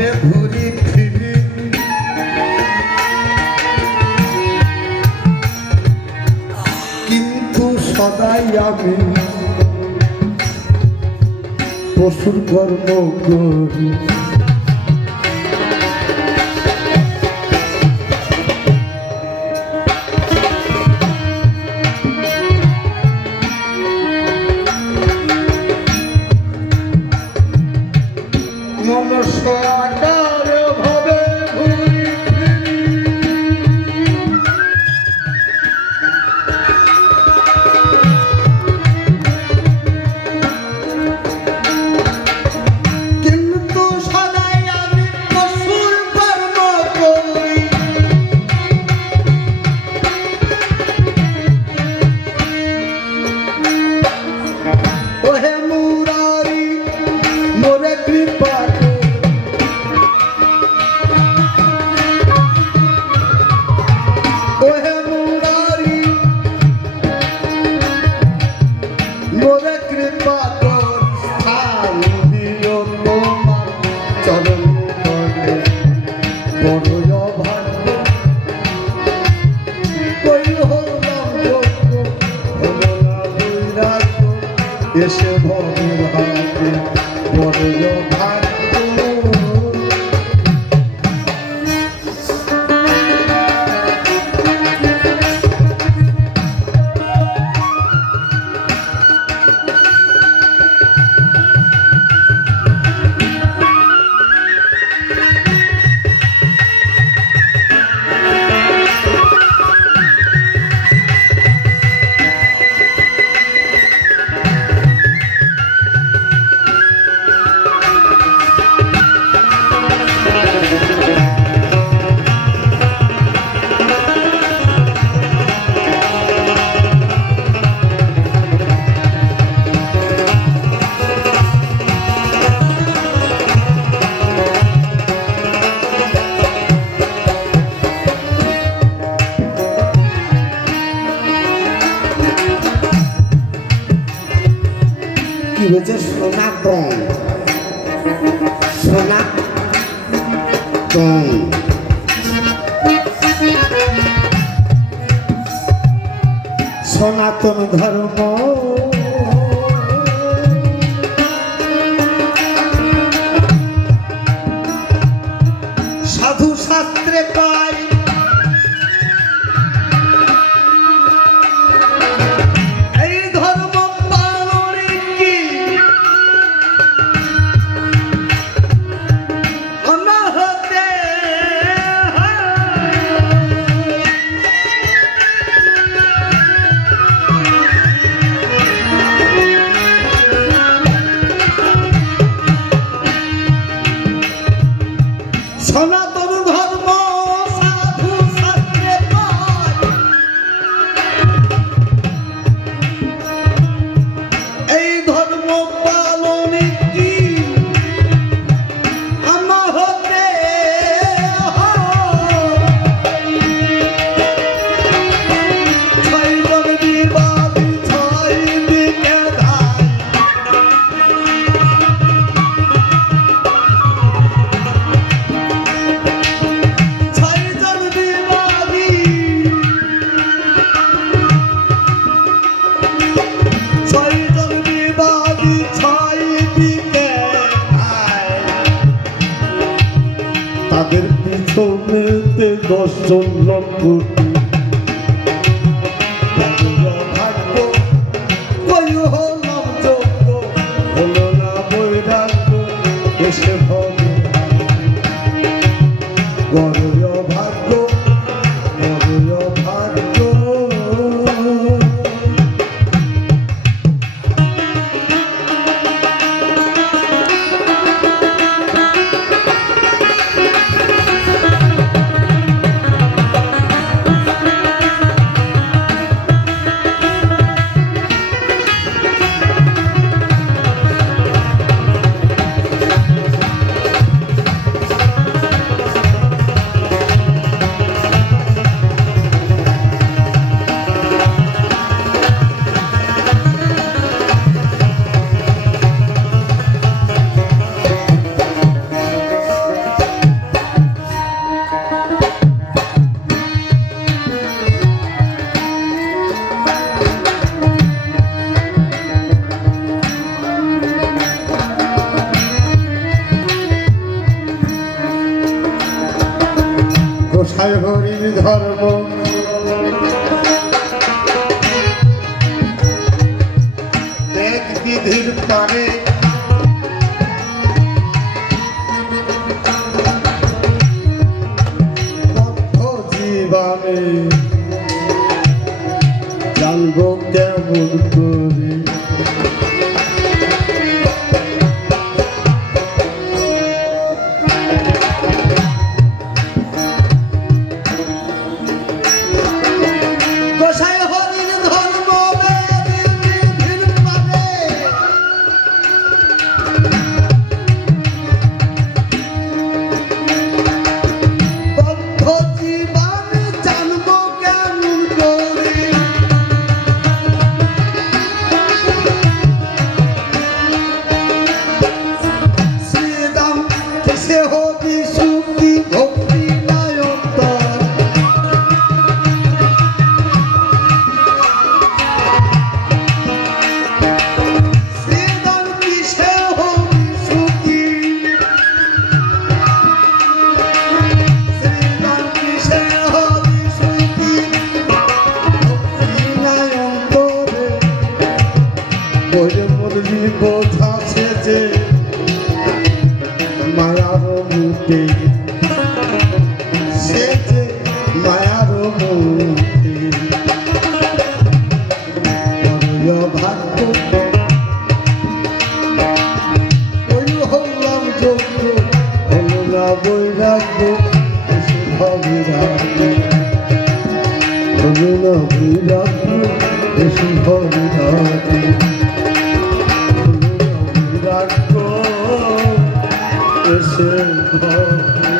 ভাবে ঘুরি ফিরি কিন্তু সদাই আমি পশুর কর্ম করি এসে ভবের হাতে বড় ভাগ্য কি হয়েছে সনাতন সনাতন সনাতন ধর্ম সাধু শাস্ত্রে পাই সনাতন ধর্ম সাধু শাস্ত্রে পাই এই ধর্ম পালনে কি আমার হতে ছয়জন বিবাদী ছয় দিকে তাদের পিছনেতে 10 জন লক্ষ ভাগ্য কই হলাম যোগ্য হলো না বৈরাগ্য এসে হবে গরয় ভাগ্য গরয় ভাগ্য গোসাই হরির ধর্ম দেখ বিধির পারে বদ্ধ জীবনে জানবো কেমন করে গোসাই হরির ধর্ম বেদ বিধির পারে বদ্ধ জীবনে জানবো কেমন করে শ্রীদাম কিসে হবি সুখী ভক্তি নায়ন্তর শ্রীদাম কিসে হবি সুখী শ্রীদাম কিসে হবি সুখী ভক্তি নায়ন্তরে বইরে মরলি বোঝা সেজে মায়ার মুখে সেজে মায়ার মুখে বড় ভাগ্য ওই হলাম যোগ্য হলো না বৈরাগ্য এসে ভবিরাগ্য হলো না বৈরাগ্য এসে ভবিরাগ্য বিরাগ্য এসে ঘরে